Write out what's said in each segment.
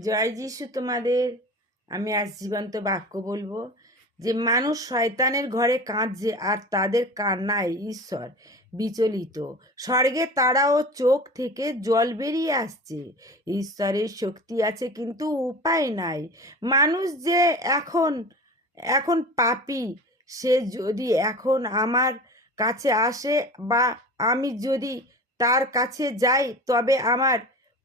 জয় যিশু তোমাদের। আমি আজ জীবন্ত বাক্য বলব যে মানুষ শয়তানের ঘরে কাঁদছে আর তাদের কান্নায় ঈশ্বর বিচলিত। স্বর্গে তারাও চোখ থেকে জল বেরিয়ে আসছে। ঈশ্বরের শক্তি আছে কিন্তু উপায় নাই। মানুষ যে এখন এখন পাপি, সে যদি এখন আমার কাছে আসে বা আমি যদি তার কাছে যাই, তবে আমার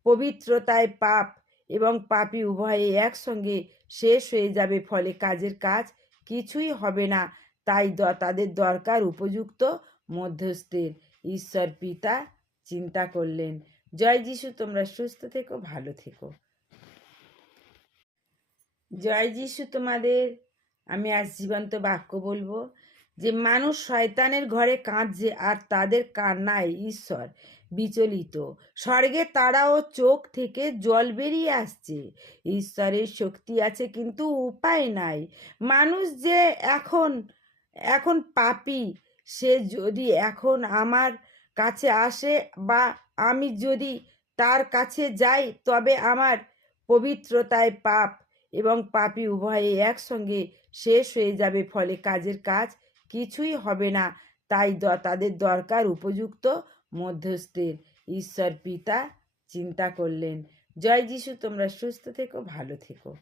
পবিত্রতায় পাপ এবং পাপী উভয়ে একসঙ্গে শেষ হয়ে যাবে ফলে কাজের কাজ কিছুই হবে না। তাই তাদের দরকার উপযুক্ত মধ্যস্থের। ঈশ্বর পিতা চিন্তা করলেন, জয় যিশু, তোমরা সুস্থ থেকো, ভালো থেকো। জয় যিশু তোমাদের। আমি আজ জীবন্ত বাক্য বলব। যে মানুষ শয়তানের ঘরে কাঁদছে আর তাদের কান্নায় ঈশ্বর বিচলিত। স্বর্গে তারাও চোখ থেকে জল বেরিয়ে আসছে। ঈশ্বরের শক্তি আছে কিন্তু উপায় নাই। মানুষ যে এখন এখন পাপি, সে যদি এখন আমার কাছে আসে বা আমি যদি তার কাছে যাই, তবে আমার পবিত্রতায় পাপ এবং পাপি উভয়ে একসঙ্গে শেষ হয়ে যাবে। ফলে কাজের কাজ কিছুই হবে না। তাই তাদের দরকার উপযুক্ত মধ্যস্থের। ঈশ্বর পিতা চিন্তা করলেন। জয় যিশু, তোমরা সুস্থ থেকো, ভালো থেকো।